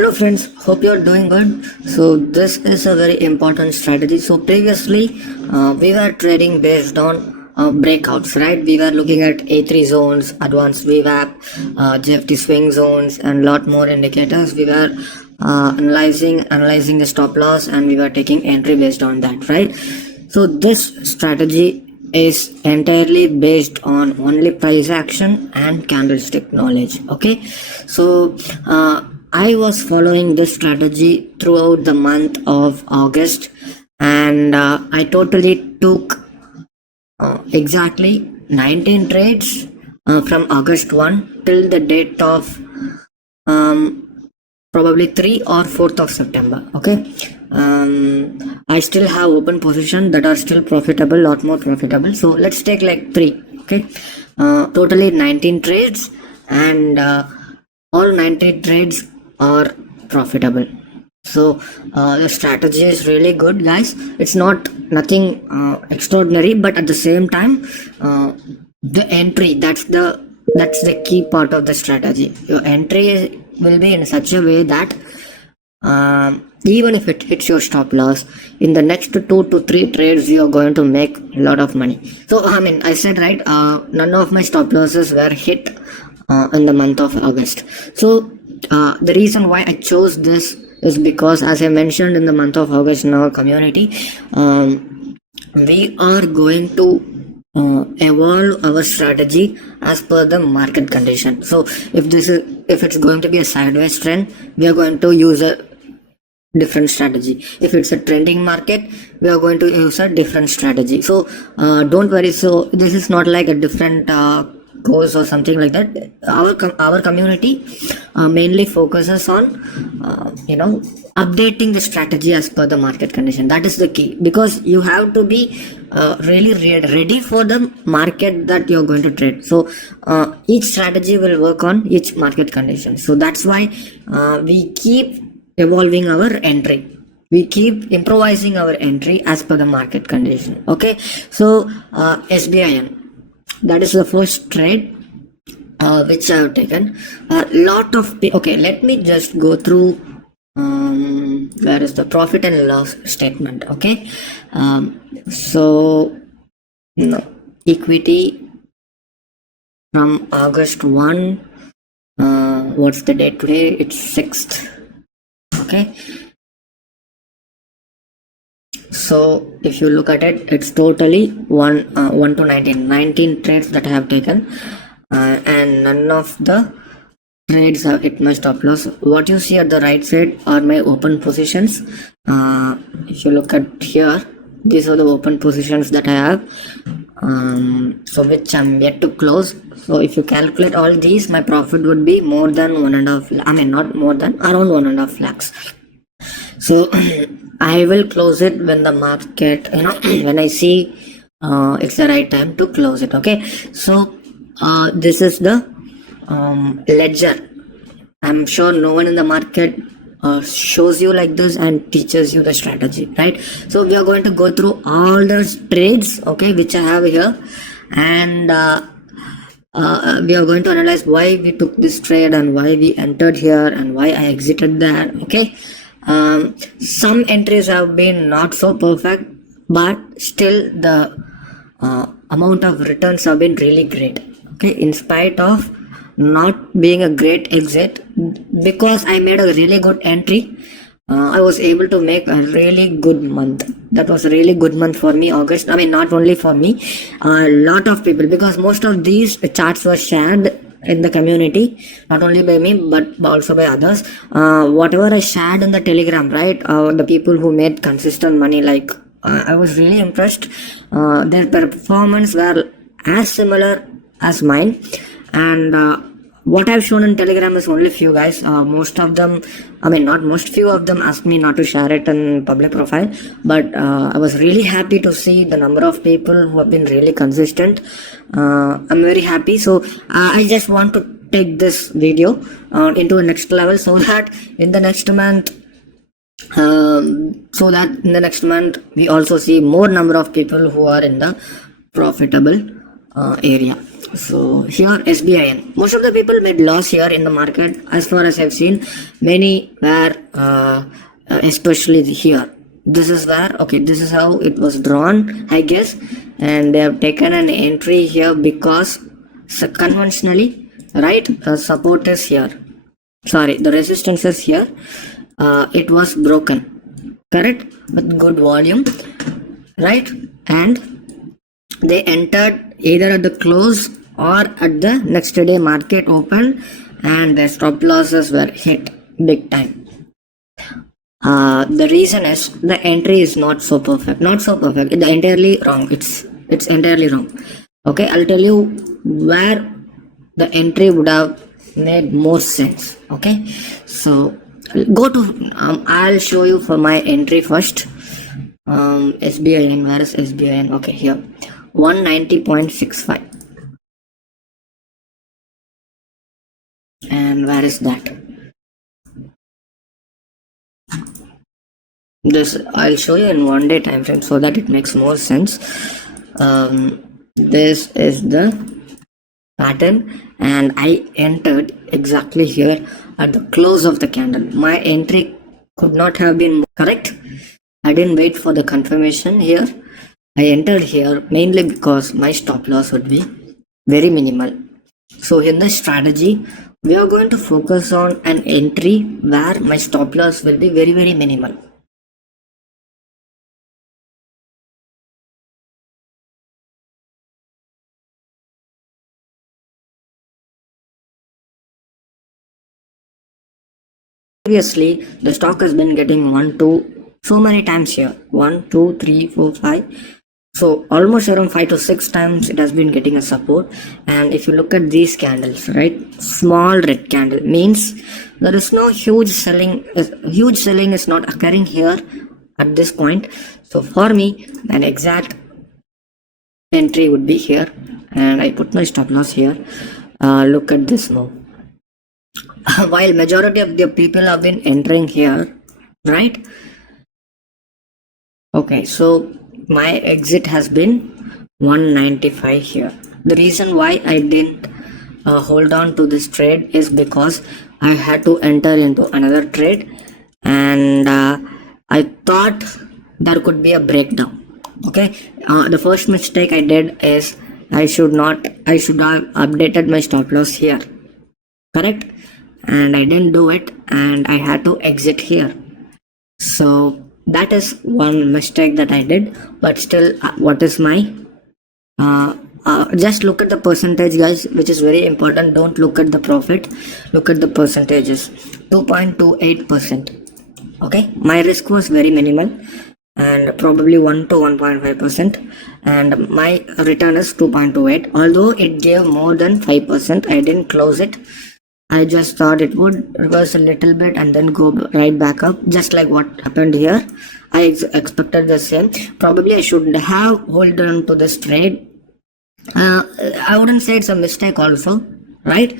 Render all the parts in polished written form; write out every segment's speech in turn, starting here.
Hello friends, hope you're doing good. So this is a very important strategy. So previously we were trading based on breakouts, right? We were looking at A3 zones, advanced VWAP, GFT swing zones, and lot more indicators. We were analyzing the stop loss, and we were taking entry based on that, right? So this strategy is entirely based on only price action and candlestick knowledge. Okay, so I was following this strategy throughout the month of August, and I totally took exactly 19 trades from August 1 till the date of um, probably 3 or 4th of September. Okay, I still have open position that are still profitable, lot more profitable. So let's take like 3. Okay, totally 19 trades, and all 90 trades are profitable. So the strategy is really good, guys. It's not nothing extraordinary, but at the same time, the entry, that's the key part of the strategy. Your entry will be in such a way that even if it hits your stop loss, in the next 2 to 3 trades you are going to make a lot of money. So I said, right, none of my stop losses were hit in the month of August. So the reason why I chose this is because, as I mentioned in the month of August in our community, we are going to evolve our strategy as per the market condition. So if it's going to be a sideways trend, we are going to use a different strategy. If it's a trending market, we are going to use a different strategy. So don't worry. So this is not like a different course or something like that. Our community mainly focuses on updating the strategy as per the market condition. That is the key, because you have to be really ready for the market that you're going to trade. So each strategy will work on each market condition. So that's why we keep evolving our entry, we keep improvising our entry as per the market condition. Okay, so SBIN, that is the first trade which I have taken. A lot of okay, let me just go through where is the profit and loss statement. Okay, so equity from August 1, what's the date today? It's 6th. Okay, so if you look at it, it's totally 1 to 19 trades that I have taken, and none of the trades have hit my stop loss. What you see at the right side are my open positions. If you look at here, these are the open positions that I have, so which I'm yet to close. So if you calculate all these, my profit would be more than 1.5, I mean not more than, around 1.5 lakhs. So I will close it when the market, when I see it's the right time to close it. Okay, so this is the ledger. I'm sure no one in the market shows you like this and teaches you the strategy, right? So we are going to go through all the trades, okay, which I have here, and we are going to analyze why we took this trade and why we entered here and why I exited there. Okay, some entries have been not so perfect, but still the amount of returns have been really great. Okay, in spite of not being a great exit, because I made a really good entry, I was able to make a really good month. That was a really good month for me, August. I mean, not only for me, a lot of people, because most of these charts were shared in the community, not only by me but also by others. Whatever I shared in the Telegram, right, the people who made consistent money, like I was really impressed. Their performance were as similar as mine, and what I've shown in Telegram is only few, guys. Most of them, I mean not most, few of them asked me not to share it in public profile, but I was really happy to see the number of people who have been really consistent. I'm very happy. So I just want to take this video into a next level, so that in the next month we also see more number of people who are in the profitable area. So here SBIN. Most of the people made loss here in the market. As far as I've seen, many were especially here. This is where, okay, this is how it was drawn, I guess, and they have taken an entry here because conventionally, right, support is here. Sorry, the resistance is here. It was broken, correct, with good volume, right, and they entered either at the close or at the next day market open, and their stop losses were hit big time. The reason is the entry is not so perfect. Not so perfect. It's entirely wrong. It's entirely wrong. Okay, I'll tell you where the entry would have made more sense. Okay, so go to. I'll show you for my entry first. SBIN. Where is SBIN? Okay, here. 190.65. And where is that? This I'll show you in 1 day time frame so that it makes more sense. This is the pattern, and I entered exactly here at the close of the candle. My entry could not have been correct. I didn't wait for the confirmation here. I entered here mainly because my stop loss would be very minimal. So in this strategy, we are going to focus on an entry where my stop loss will be very, very minimal. Previously, the stock has been getting 1, 2, so many times here. 1, 2, 3, 4, 5. So almost around 5 to 6 times it has been getting a support. And if you look at these candles, right, small red candle means there is no huge selling. Huge selling is not occurring here at this point. So for me, an exact entry would be here, and I put my stop loss here. Look at this move. While majority of the people have been entering here, right? Okay, so my exit has been 195 here. The reason why I didn't hold on to this trade is because I had to enter into another trade, and I thought there could be a breakdown. Okay, the first mistake I did is I should have updated my stop loss here, correct, and I didn't do it, and I had to exit here. So that is one mistake that I did. But still, what is my just look at the percentage, guys, which is very important. Don't look at the profit, look at the percentages. 2.28%. okay, my risk was very minimal, and probably 1 to 1.5%, and my return is 2.28. Although it gave more than 5%, I didn't close it. I just thought it would reverse a little bit and then go right back up, just like what happened here. I expected the same. Probably I should have held on to this trade. I wouldn't say it's a mistake also, right?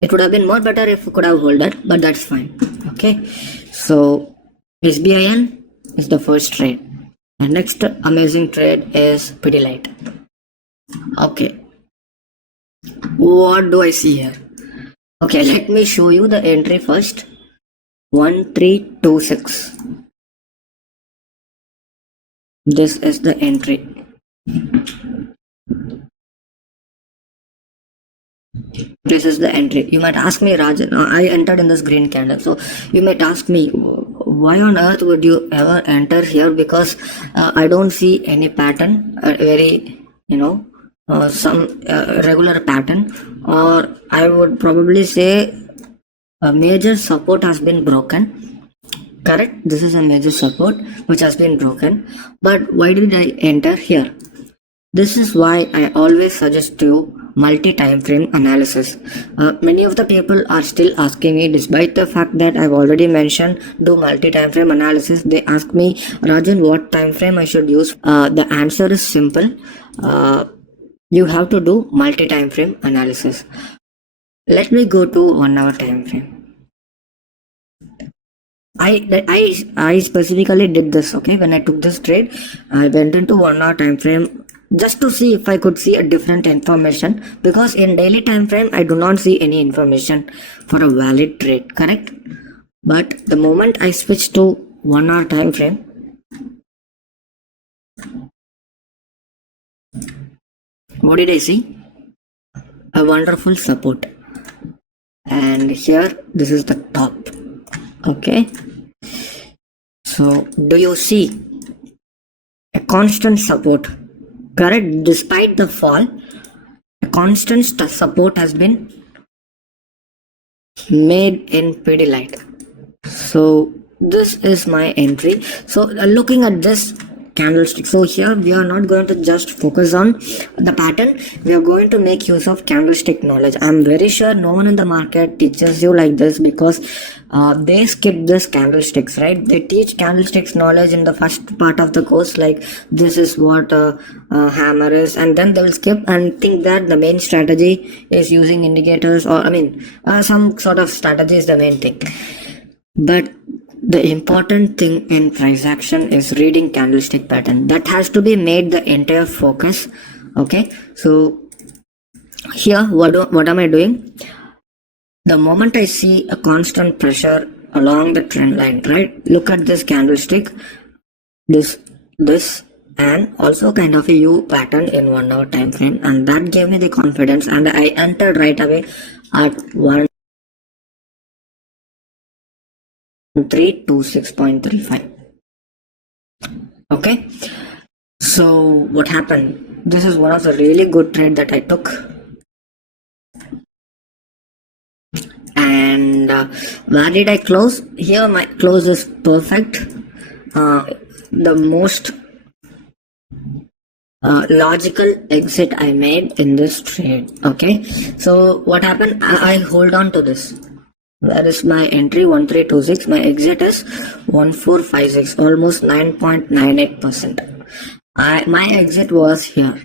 It would have been more better if we could have held it, but that's fine. Okay, so SBIN is the first trade. And next amazing trade is Pidilite. Okay, what do I see here? Okay, let me show you the entry first. 1326. This is the entry. This is the entry. You might ask me, Rajan, I entered in this green candle. So you might ask me, why on earth would you ever enter here? Because I don't see any pattern, very, some regular pattern, or I would probably say a major support has been broken. Correct, this is a major support which has been broken. But why did I enter here? This is why I always suggest you multi-time frame analysis. Many of the people are still asking me, despite the fact that I've already mentioned do multi-time frame analysis. They ask me, Rajan, what time frame I should use? The answer is simple. You have to do multi-time frame analysis. Let me go to 1 hour time frame. I specifically did this. Okay, when I took this trade, I went into 1 hour time frame just to see if I could see a different information, because in daily time frame I do not see any information for a valid trade, correct? But the moment I switch to 1 hour time frame, what did I see? A wonderful support, and here this is the top. Okay, so do you see a constant support? Correct, despite the fall, a constant support has been made in Pidilite. So this is my entry. So looking at this candlestick, so here we are not going to just focus on the pattern, we are going to make use of candlestick knowledge. I'm very sure no one in the market teaches you like this, because they skip this candlesticks, right? They teach candlesticks knowledge in the first part of the course, like this is what a hammer is, and then they will skip and think that the main strategy is using indicators, or some sort of strategy is the main thing. But the important thing in price action is reading candlestick pattern. That has to be made the entire focus. Okay, so here what am I doing? The moment I see a constant pressure along the trend line, right? Look at this candlestick, this, and also kind of a U pattern in 1 hour time frame, and that gave me the confidence, and I entered right away at 1326.35. Okay, so what happened? This is one of the really good trade that I took, and where did I close? Here my close is perfect. The most logical exit I made in this trade. Okay, so what happened? I hold on to this. That is my entry 1326. My exit is 1456, almost 9.98%. My exit was here.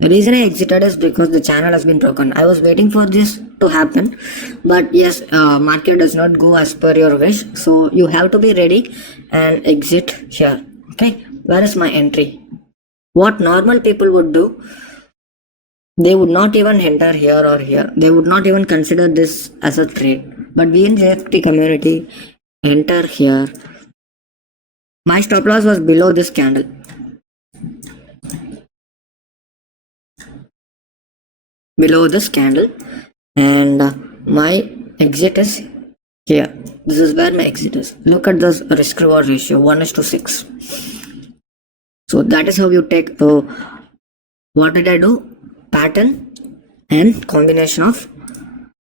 The reason I exited is because the channel has been broken. I was waiting for this to happen, but yes, market does not go as per your wish, so you have to be ready and exit here. Okay, where is my entry? What normal people would do, they would not even enter here or here. They would not even consider this as a trade. But we in JFT community enter here. My stop loss was below this candle. Below this candle, and my exit is here. This is where my exit is. Look at this risk reward ratio, 1:6. So that is how you take. So what did I do? Pattern and combination of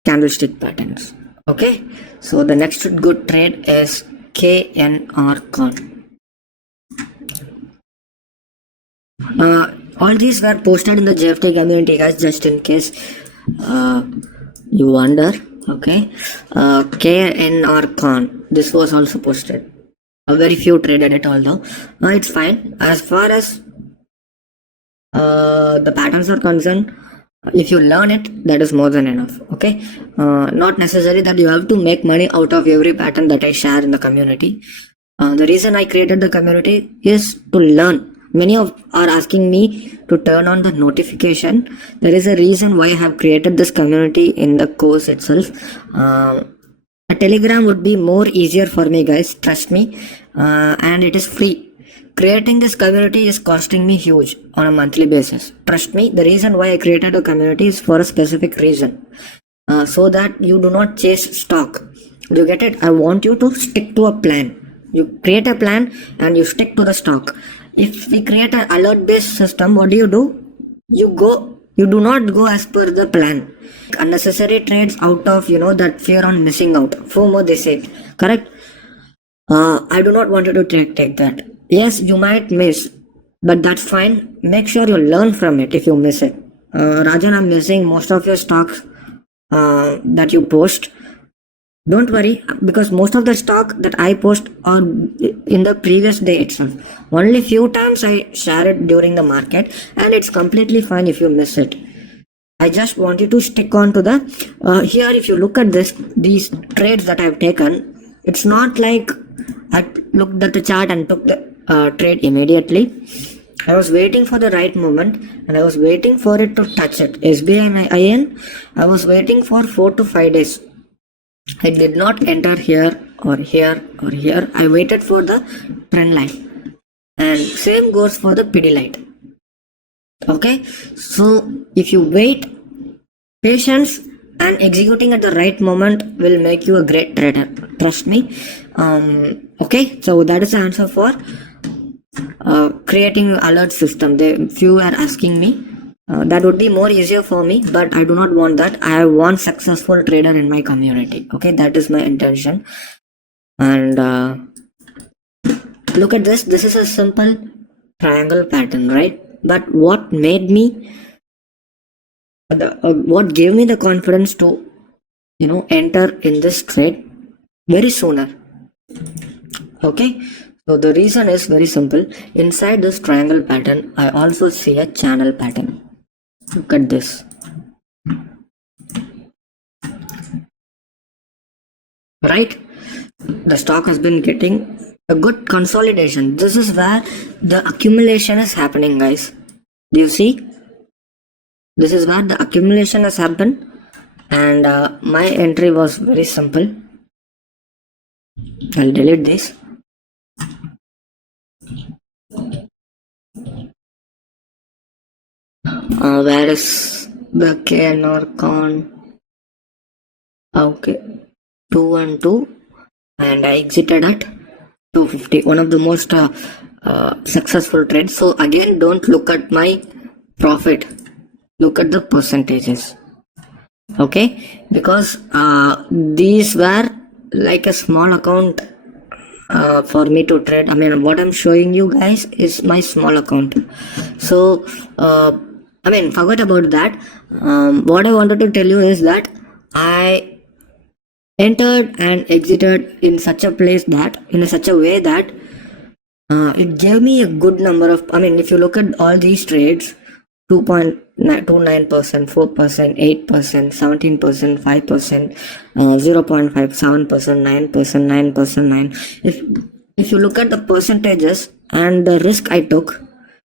candlestick patterns. Okay, so the next good trade is KNR Con. All these were posted in the JFT community, guys, just in case you wonder. Okay, KNR Con, this was also posted. Very few traded it, although it's fine as far as the patterns are concerned. If you learn it, that is more than enough. Okay, not necessary that you have to make money out of every pattern that I share in the community. The reason I created the community is to learn. Many are asking me to turn on the notification. There is a reason why I have created this community in the course itself. A Telegram would be more easier for me, guys, trust me, and it is free. Creating this community is costing me huge on a monthly basis. Trust me, the reason why I created a community is for a specific reason, so that you do not chase stock. You get it? I want you to stick to a plan. You create a plan and you stick to the stock. If we create an alert based system, what do? You do not go as per the plan. Unnecessary trades out of that fear on missing out. FOMO, they say. Correct? I do not want you to take that. Yes, you might miss, but that's fine. Make sure you learn from it if you miss it. Rajan, I'm missing most of your stocks that you post. Don't worry, because most of the stock that I post are in the previous day itself. Only few times I share it during the market, and it's completely fine if you miss it. I just want you to stick on to the here. If you look at these trades that I've taken, it's not like I looked at the chart and took the trade immediately. I was waiting for the right moment and I was waiting for it to touch it. SBI and IN, I was waiting for 4 to 5 days. I did not enter here or here or here. I waited for the trend line. And same goes for the PD light. Okay, so if you wait, patience and executing at the right moment will make you a great trader. Trust me. Okay, so that is the answer for creating alert system. Few are asking me. That would be more easier for me, but I do not want that. I want successful trader in my community. Okay, that is my intention. And look at this. This is a simple triangle pattern, right? But what made me, what gave me the confidence to, enter in this trade very sooner. Okay, so the reason is very simple. Inside this triangle pattern, I also see a channel pattern. Look at this. Right? The stock has been getting a good consolidation. This is where the accumulation is happening, guys. Do you see? This is where the accumulation has happened, and my entry was very simple. I'll delete this. Where is the KNR con? Okay, 2 and 2, and I exited at 250. One of the most successful trades. So again, don't look at my profit. Look at the percentages. Okay, because these were like a small account for me to trade. I mean, what I'm showing you guys is my small account. So forget about that. What I wanted to tell you is that I entered and exited in such a place that, in such a way that it gave me a good number of, if you look at all these trades, 2.29%, 4%, 8%, 17%, 5%, 0.57%, 9%, 9%, 9. If you look at the percentages and the risk I took,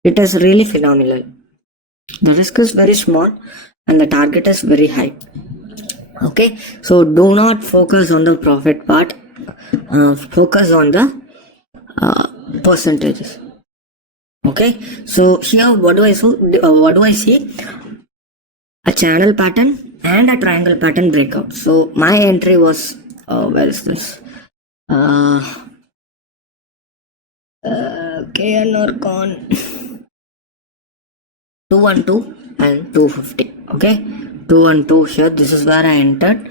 it is really phenomenal. The risk is very small and the target is very high. Okay, so do not focus on the profit part, focus on the percentages. Okay, so here what do I see? A channel pattern and a triangle pattern breakout. So my entry was where is this? KNR con 212 and 250. Okay, 212 here. This is where I entered,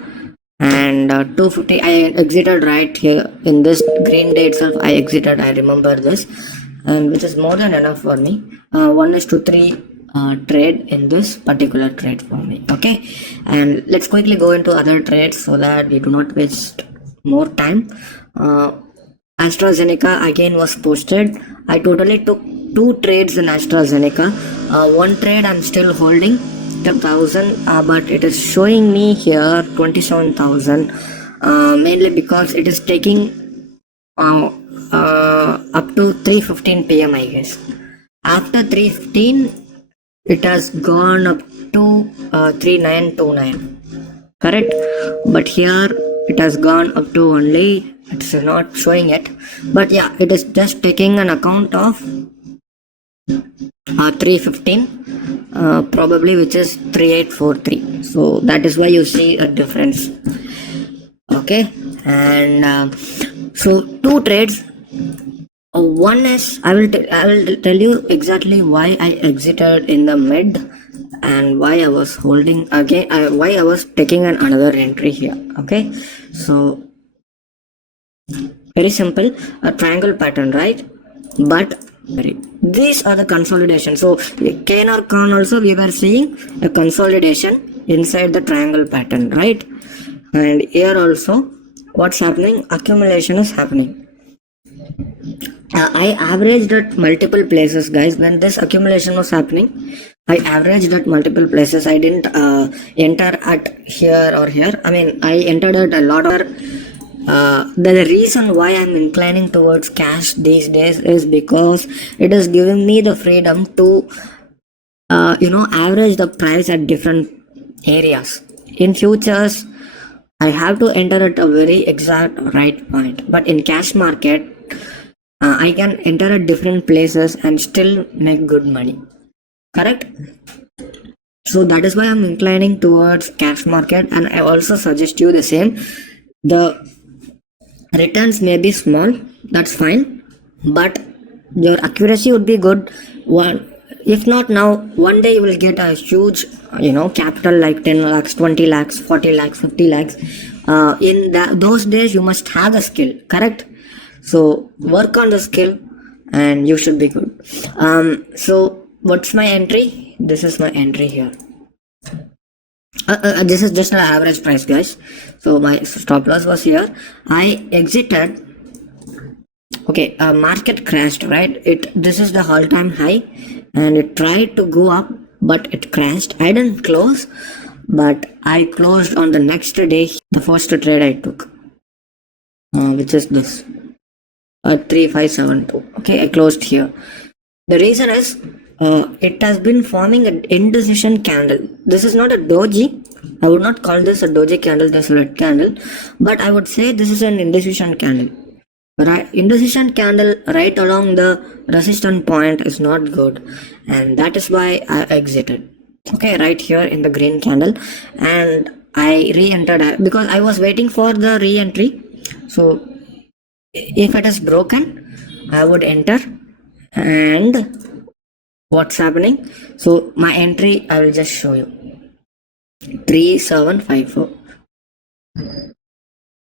and 250 I exited right here in this green day itself. I exited. I remember this, and which is more than enough for me. 1:3 trade in this particular trade for me. Okay, and let's quickly go into other trades so that we do not waste more time. AstraZeneca again was posted. I totally took 2 trades in AstraZeneca. One trade I'm still holding 10,000, but it is showing me here 27,000, mainly because it is taking up to 3:15 p.m. I guess. After 3:15, it has gone up to 3929. Correct, but here it has gone up to only. It's not showing it, but yeah, it is just taking an account of 315, probably, which is 3843. So that is why you see a difference. Okay, and so 2 trades. One is I will tell you exactly why I exited in the mid and why I was holding again. Why I was taking another entry here. Okay, so very simple, a triangle pattern, right? But these are the consolidation. So KNR con also we were seeing a consolidation inside the triangle pattern, right? And here also what's happening? Accumulation is happening. I averaged at multiple places, guys. When this accumulation was happening, I averaged at multiple places. I didn't enter at here or here. I entered at a lot of The reason why I'm inclining towards cash these days is because it is giving me the freedom to average the price at different areas. In futures, I have to enter at a very exact right point, but in cash market, I can enter at different places and still make good money. Correct? So that is why I'm inclining towards cash market, and I also suggest you the same. The returns may be small, that's fine, but your accuracy would be good. One, if not now, one day you will get a huge capital like 10 lakhs, 20 lakhs, 40 lakhs, 50 lakhs. In those days you must have the skill. Correct? So work on the skill and you should be good. So what's my entry? This is my entry here. This is just an average price, guys. So my stop loss was here. I exited. Okay, market crashed, right? This is the all-time high, and it tried to go up, but it crashed. I didn't close, but I closed on the next day. The first trade I took, which is this, 3572. Okay, I closed here. The reason is it has been forming an indecision candle. This is not a doji. I would not call this a doji candle, this red candle, but I would say this is an indecision candle. Right, indecision candle right along the resistance point is not good, and that is why I exited. Okay, right here in the green candle, and I re-entered because I was waiting for the re-entry. So if it is broken, I would enter. And what's happening? So my entry, I will just show you. 3754.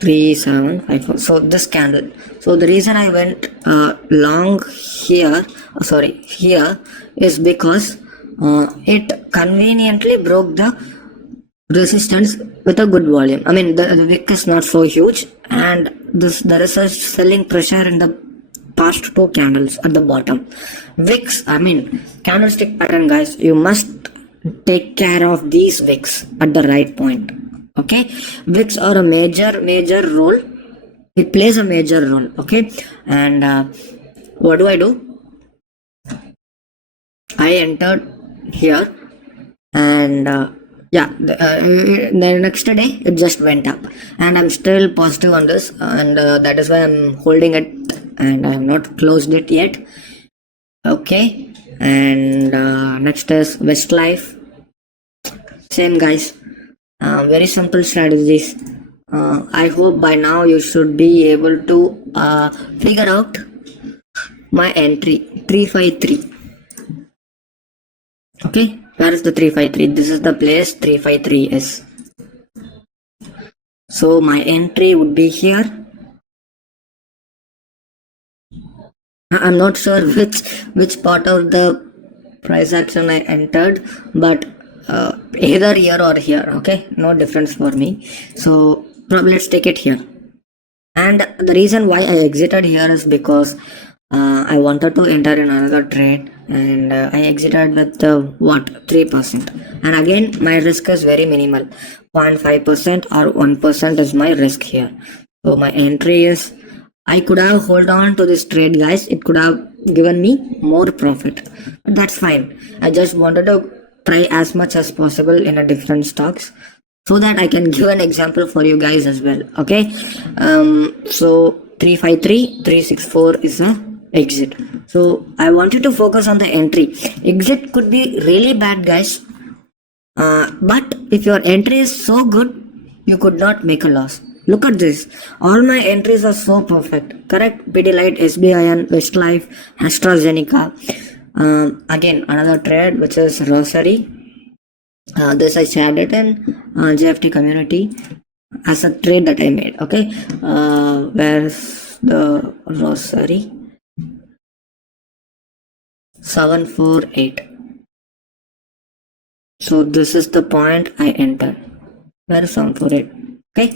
3754. So this candle. So the reason I went long here, here is because it conveniently broke the resistance with a good volume. I mean, the wick is not so huge, and there is a selling pressure in the past two candles at the bottom. Wicks, I mean, candlestick pattern, guys, you must take care of these wicks at the right point. Okay, wicks are a major role. It plays a major role. Okay, and what do? I entered here, and the next day it just went up, and I'm still positive on this, and that is why I'm holding it, and I have not closed it yet. Okay, and next is Westlife. Same, guys. Very simple strategies. I hope by now you should be able to figure out my entry 353. Okay, where is the 353? This is the place 353 is. So my entry would be here. I'm not sure which part of the price action I entered, but either here or here. Okay, no difference for me. So probably let's take it here. And the reason why I exited here is because I wanted to enter in another trade, and I exited with 3%. And again, my risk is very minimal, 0.5% or 1% is my risk here. So my entry is, I could have hold on to this trade, guys. It could have given me more profit, but that's fine. I just wanted to try as much as possible in a different stocks, so that I can give an example for you guys as well. Okay, so 353, 364 is a exit. So I wanted to focus on the entry. Exit could be really bad, guys, but if your entry is so good, you could not make a loss. Look at this, all my entries are so perfect. Correct? Pidilite, SBIN, Westlife, AstraZeneca. Again, another trade which is Rosary. This I shared it in JFT community as a trade that I made. Okay, where's the Rosary? 748. So this is the point I entered. Where is 748? Okay,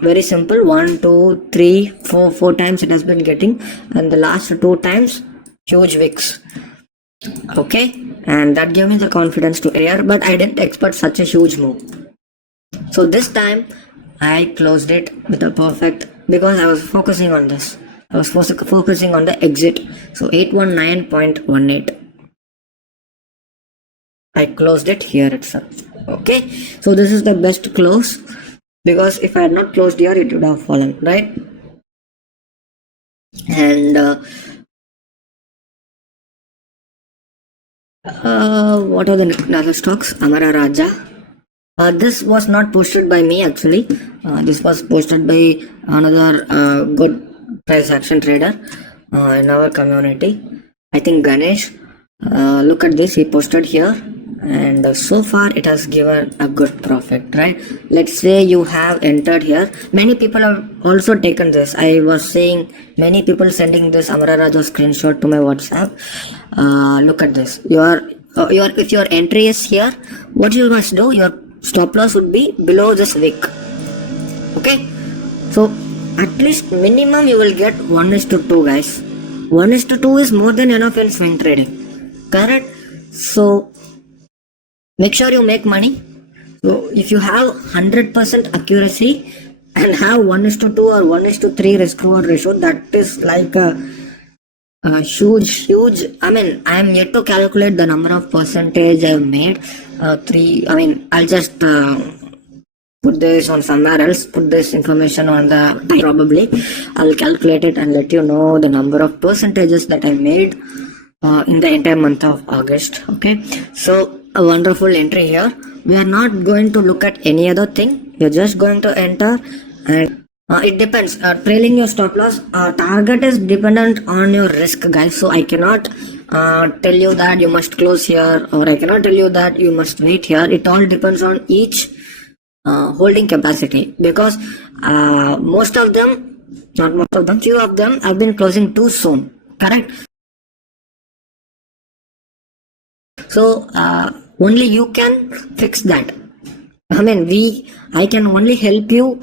very simple. 1, 2, 3, 4 times it has been getting, and the last 2 times huge wicks. Okay, and that gave me the confidence to enter, but I didn't expect such a huge move. So this time I closed it with a perfect because I was focusing on this. I was focusing on the exit. So 819.18. I closed it here itself. Okay, so this is the best close, because if I had not closed here, it would have fallen, right? And what are the other stocks? Amara Raja. This was not posted by me actually. This was posted by another good price action trader in our community. I think Ganesh. Look at this, he posted here, and so far it has given a good profit, right? Let's say you have entered here. Many people have also taken this. I was seeing many people sending this Amara Raja screenshot to my WhatsApp. Look at this. If your entry is here, what you must do, your stop loss would be below this wick. Okay, so at least minimum you will get 1:2, guys. 1:2 is more than enough in swing trading, correct? So make sure you make money. So if you have 100% accuracy and have 1:2 or 1:3 risk reward ratio, that is like a huge. I mean, I am yet to calculate the number of percentage I have made. I'll just put this on somewhere else, put this information on the probably. I'll calculate it and let you know the number of percentages that I made in the entire month of August. Okay, so a wonderful entry here. We are not going to look at any other thing. We are just going to enter, and it depends. Trailing your stop loss target is dependent on your risk, guys. So I cannot tell you that you must close here, or I cannot tell you that you must wait here. It all depends on each holding capacity, because most of them, not most of them, few of them have been closing too soon, correct? So only you can fix that. I mean, I can only help you,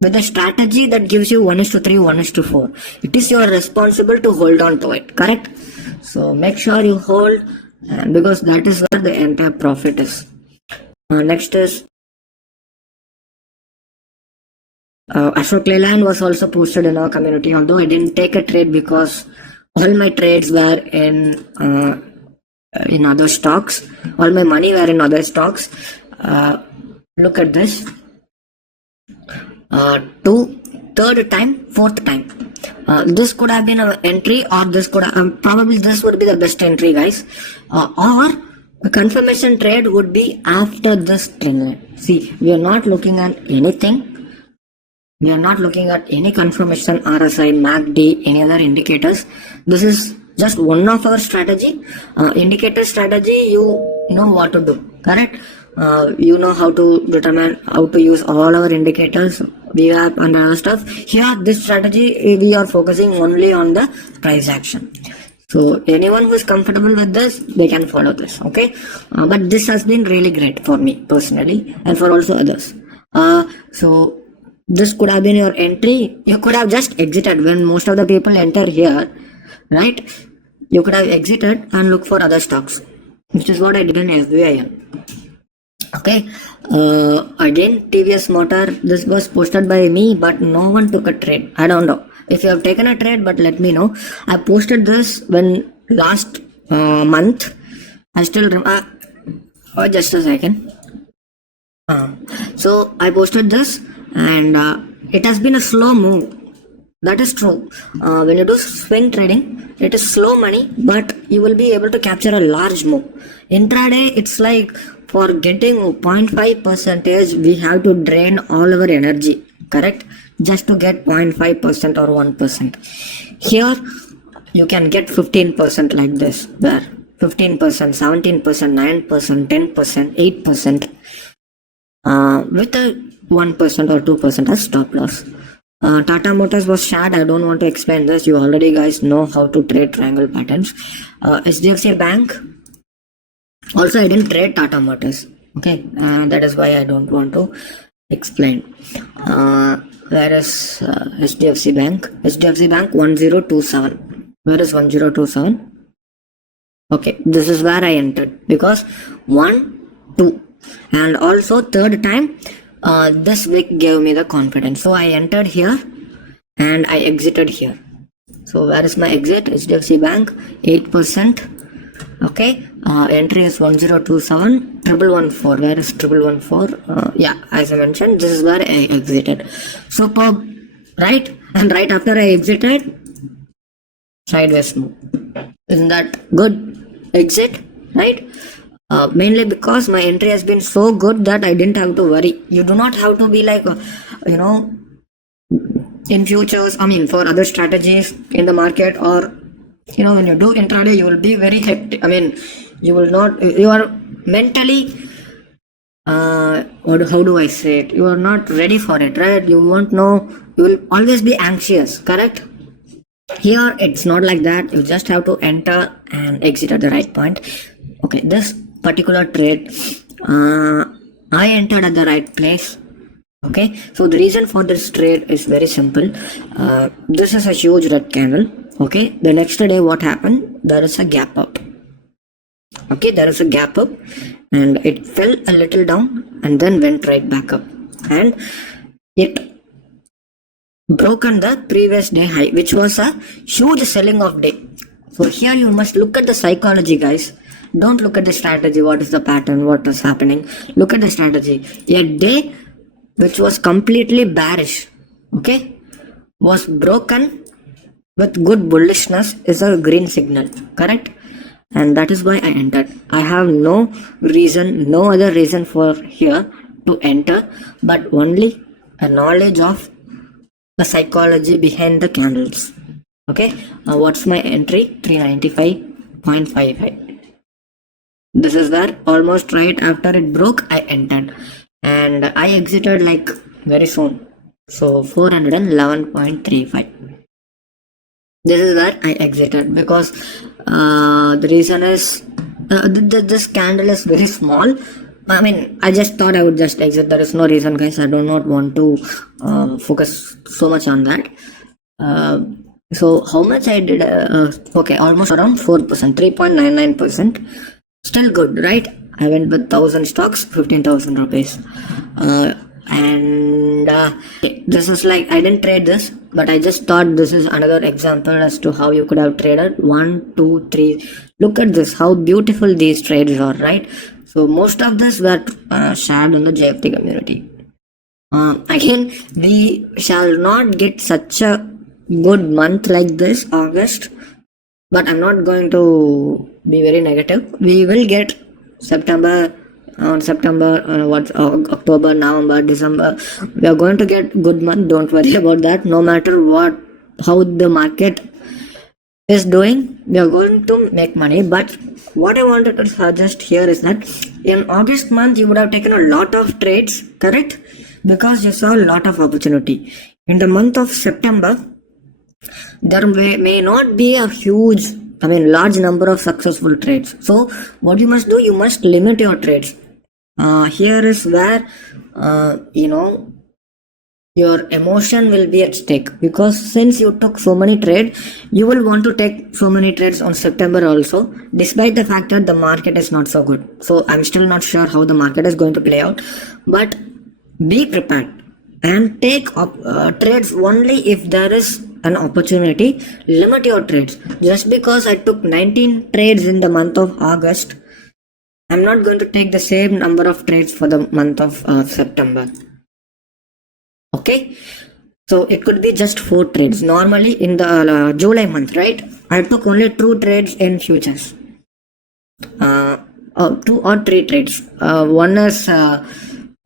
with a strategy that gives you 1:3, 1:4. It is your responsible to hold on to it, correct? So make sure you hold, because that is where the entire profit is. Next is Ashok Leyland was also posted in our community, although I didn't take a trade because all my trades were in other stocks. All my money were in other stocks. Look at this. Third time, fourth time. This could have been an entry, or this could have, probably this would be the best entry, guys. Or a confirmation trade would be after this trend line. See, we are not looking at anything. We are not looking at any confirmation, RSI, MACD, any other indicators. This is just one of our strategy. Indicator strategy, you know what to do, correct? You know how to determine, how to use all our indicators, VWAP and other stuff. Here, this strategy, we are focusing only on the price action. So anyone who is comfortable with this, they can follow this, okay? But this has been really great for me personally, and for also others. So this could have been your entry. You could have just exited when most of the people enter here, right? You could have exited and look for other stocks, which is what I did in SBIN. Okay, again, TVS Motor, this was posted by me, but no one took a trade. I don't know if you have taken a trade, but let me know. I posted this when last month. I still remember. Just a second. So I posted this, and it has been a slow move. That is true. When you do swing trading, it is slow money, but you will be able to capture a large move. Intraday, it's like for getting 0.5 percentage, we have to drain all our energy, correct? Just to get 0.5% or 1%. Here, you can get 15% like this, where 15%, 17%, 9%, 10%, 8%, with a 1% or 2% as stop loss. Tata Motors was shared. I don't want to explain this. You already guys know how to trade triangle patterns. HDFC Bank. Also, I didn't trade Tata Motors. Okay, that is why I don't want to explain. Where is HDFC Bank? HDFC Bank 1027. Where is 1027? Okay, this is where I entered, because 1, 2, and also third time this wick gave me the confidence. So I entered here and I exited here. So where is my exit? HDFC Bank, 8%. Okay, entry is 1027, 1114. Where is 1114? Yeah, as I mentioned, this is where I exited. Superb, right? And right after I exited, sideways move. Isn't that good? Exit, right? Mainly because my entry has been so good that I didn't have to worry. You do not have to be like, in futures, I mean, for other strategies in the market, or when you do intraday, you will be very hectic. I mean, you will not, you are mentally, how do I say it? You are not ready for it, right? You won't know, you will always be anxious, correct? Here, it's not like that. You just have to enter and exit at the right point. Okay, this particular trade, I entered at the right place. Okay, so the reason for this trade is very simple. This is a huge red candle. Okay, the next day what happened? There is a gap up. Okay, there is a gap up and it fell a little down and then went right back up, and it broken the previous day high, which was a huge selling of day. So here you must look at the psychology, guys. Don't look at the strategy, what is the pattern, what is happening. Look at the strategy. A day which was completely bearish, okay, was broken with good bullishness is a green signal, correct? And that is why I entered. I have no reason, no other reason for here to enter, but only a knowledge of the psychology behind the candles. Okay, what's my entry? 395.55. This is where almost right after it broke I entered, and I exited like very soon, so 411.35. This is where I exited because the reason is this candle is very small. I mean, I just thought I would just exit. There is no reason, guys. I do not want to focus so much on that. So how much I did? Okay, almost around 4%, 3.99%. Still good, right? I went with 1,000 stocks, 15,000 rupees. Okay, this is like, I didn't trade this, but I just thought this is another example as to how you could have traded 1, 2, 3. Look at this, how beautiful these trades are, right? So most of this were shared in the JFT community. Again, we shall not get such a good month like this, August, but I'm not going to be very negative. We will get September, October, November, December. We are going to get good month. Don't worry about that. No matter how the market is doing, we are going to make money. But what I wanted to suggest here is that in August month, you would have taken a lot of trades, correct? Because you saw a lot of opportunity. In the month of September, there may not be a large number of successful trades. So what you must do, you must limit your trades. Here is where your emotion will be at stake, because since you took so many trades, you will want to take so many trades on September also, despite the fact that the market is not so good. So I'm still not sure how the market is going to play out, but be prepared and take trades only if there is an opportunity. Limit your trades. Just because I took 19 trades in the month of August, I'm not going to take the same number of trades for the month of September. Okay, so it could be just 4 trades. Normally in the July month, right, I took only 2 trades in futures, 2 or 3 trades. One is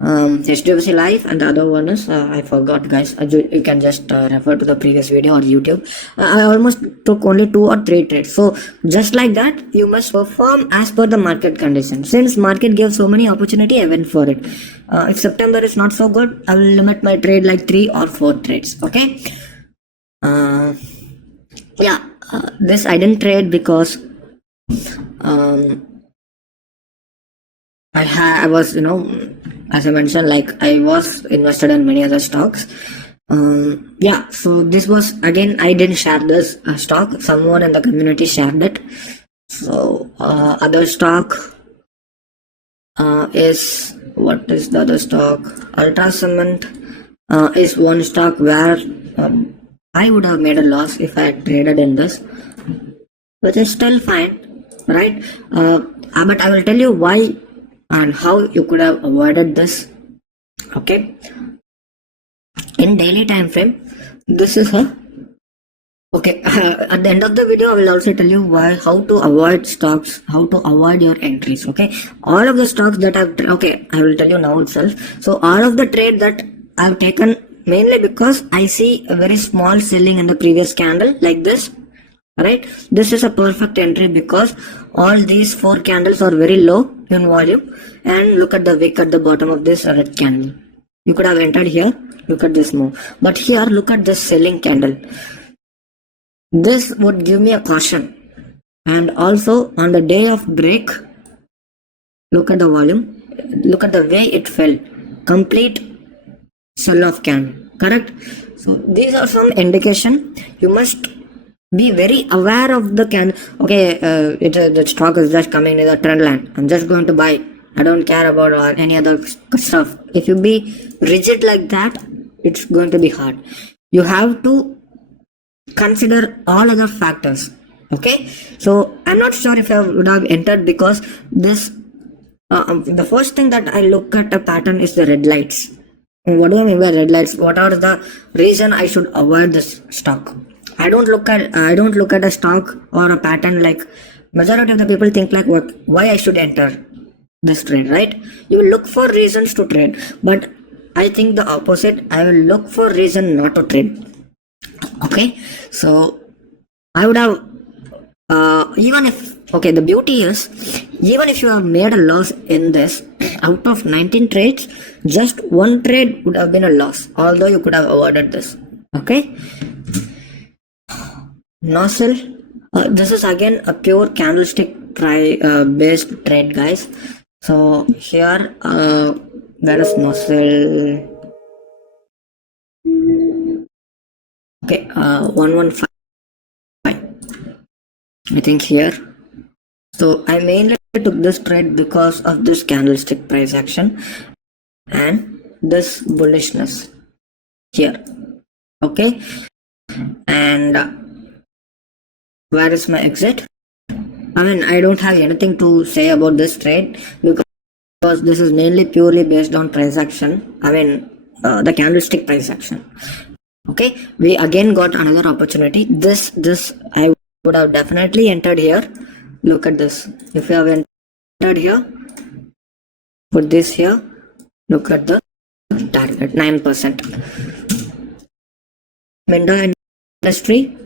HDFC Life, and the other one is I forgot, guys. You can just refer to the previous video or YouTube. I almost took only 2 or 3 trades. So just like that, you must perform as per the market condition. Since market gave so many opportunity, I went for it. If September is not so good, I will limit my trade like 3 or 4 trades. Okay. This I didn't trade because I was, as I mentioned, like I was invested in many other stocks. So this was, again, I didn't share this stock. Someone in the community shared it. So other stock, is, what is the other stock? Ultra Cement is one stock where I would have made a loss if I had traded in this, which is still fine, right? But I will tell you why and how you could have avoided this. Okay, in daily time frame, this is a okay. At the end of the video, I will also tell you how to avoid stocks, how to avoid your entries. Okay, all of the stocks that I've I will tell you now itself. So all of the trade that I've taken mainly because I see a very small selling in the previous candle like this. Right, this is a perfect entry because all these 4 candles are very low in volume, and look at the wick at the bottom of this red candle. You could have entered here, look at this move, but here look at this selling candle. This would give me a caution. And also on the day of break, look at the volume, look at the way it fell, complete sell off candle, correct? So these are some indication. You must be very aware of the candle. Okay, the stock is just coming in the trend line, I'm just going to buy, I don't care about any other stuff. If you be rigid like that, it's going to be hard. You have to consider all other factors. Okay, so I'm not sure if I would have entered because this the first thing that I look at a pattern is the red lights. What do I mean by red lights? What are the reason I should avoid this stock? I don't look at a stock or a pattern like majority of the people think like why I should enter this trade, right? You will look for reasons to trade, but I think the opposite. I will look for reason not to trade. Okay, so I would have even if the beauty is even if you have made a loss in this, out of 19 trades, just one trade would have been a loss, although you could have avoided this. Okay, nozzle, this is again a pure candlestick based trade, guys. So here there is nozzle. Okay, 115 I think here. So I mainly took this trade because of this candlestick price action and this bullishness here. Okay, and where is my exit? I mean, I don't have anything to say about this trade because this is mainly purely based on price action. I mean, the candlestick price action. Okay, we again got another opportunity. This I would have definitely entered here. Look at this. If you have entered here, put this here. Look at the target, 9%. Minda Industry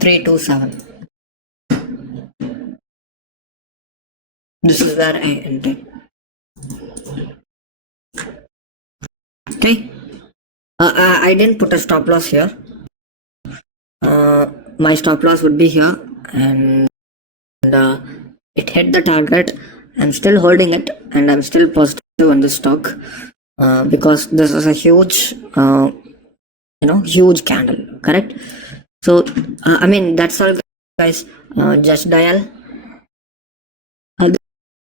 327. This is where I entered. Okay, I didn't put a stop loss here. My stop loss would be here, and it hit the target. I'm still holding it, and I'm still positive on this stock because this is a huge, huge candle. Correct. So I mean that's all, guys. Just dial.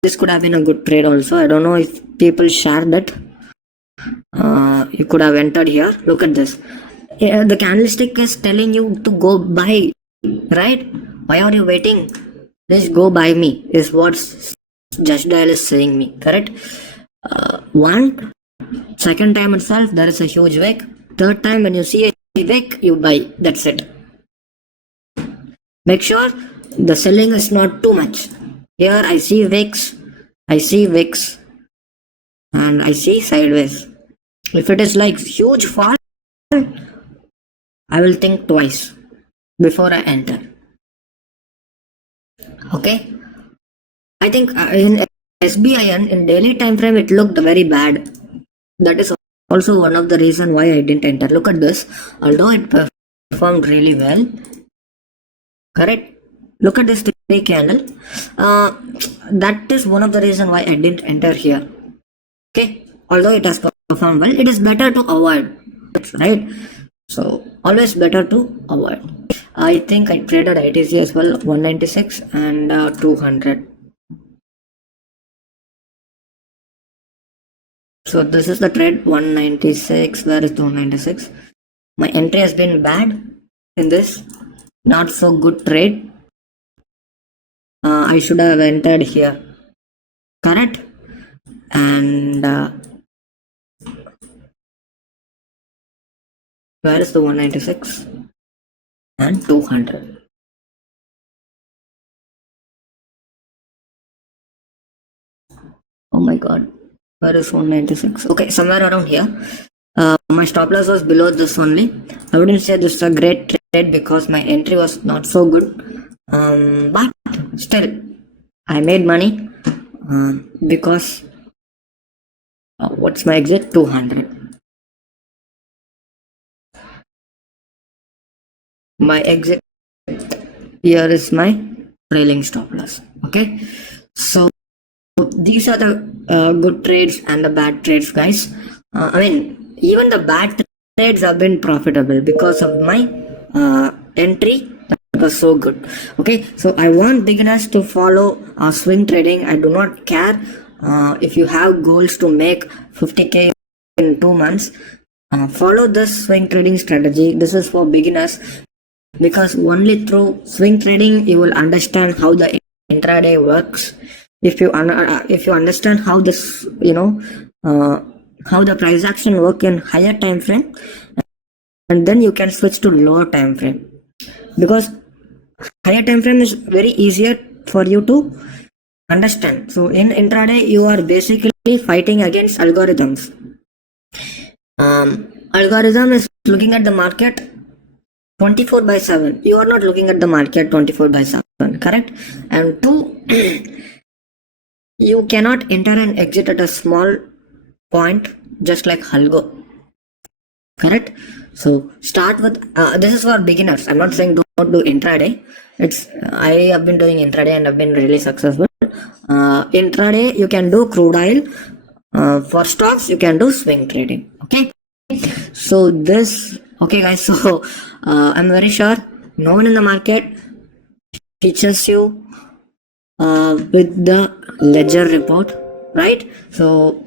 This could have been a good trade also. I don't know if people share that. You could have entered here. Look at this. The candlestick is telling you to go buy, right? Why are you waiting? Please go buy me is what Just Dial is saying me, correct? Second time itself there is a huge wick. Third time when you see a wick, you buy. That's it. Make sure the selling is not too much. Here I see wicks, and I see sideways. If it is like huge fall, I will think twice before I enter. Okay, I think in SBIN in daily time frame it looked very bad. That is also one of the reason why I didn't enter. Look at this. Although it performed really well, correct? Look at this 3 candle. That is one of the reason why I didn't enter here. Okay, although it has performed well, it is better to avoid, right? So always better to avoid. I think I traded ITC as well, 196 and 200. So this is the trade 196. Where is the 196? My entry has been bad in this, not so good trade. I should have entered here, correct? And where is the 196 and 200? Oh my god, where is 196? Okay, somewhere around here. My stop loss was below this only. I wouldn't say this is a great trade because my entry was not so good. But still, I made money because what's my exit? 200. My exit here is my trailing stop loss. Okay, so these are the good trades and the bad trades, guys. I mean, even the bad trades have been profitable because of my entry that was so good. Okay, so I want beginners to follow swing trading. I do not care if you have goals to make 50k in 2 months. Follow this swing trading strategy. This is for beginners because only through swing trading you will understand how the intraday works. If you understand how this how the price action work in higher time frame, and then you can switch to lower time frame, because higher time frame is very easier for you to understand. So in intraday you are basically fighting against algorithms. Algorithm is looking at the market 24/7. You are not looking at the market 24/7, correct? And two, you cannot enter and exit at a small point just like Algo, correct? So start with this is for beginners. I'm not saying don't do intraday. I have been doing intraday and I've been really successful. Intraday you can do crude oil. For stocks you can do swing trading. Okay, so this okay guys, so I'm very sure no one in the market teaches you with the ledger report, right? So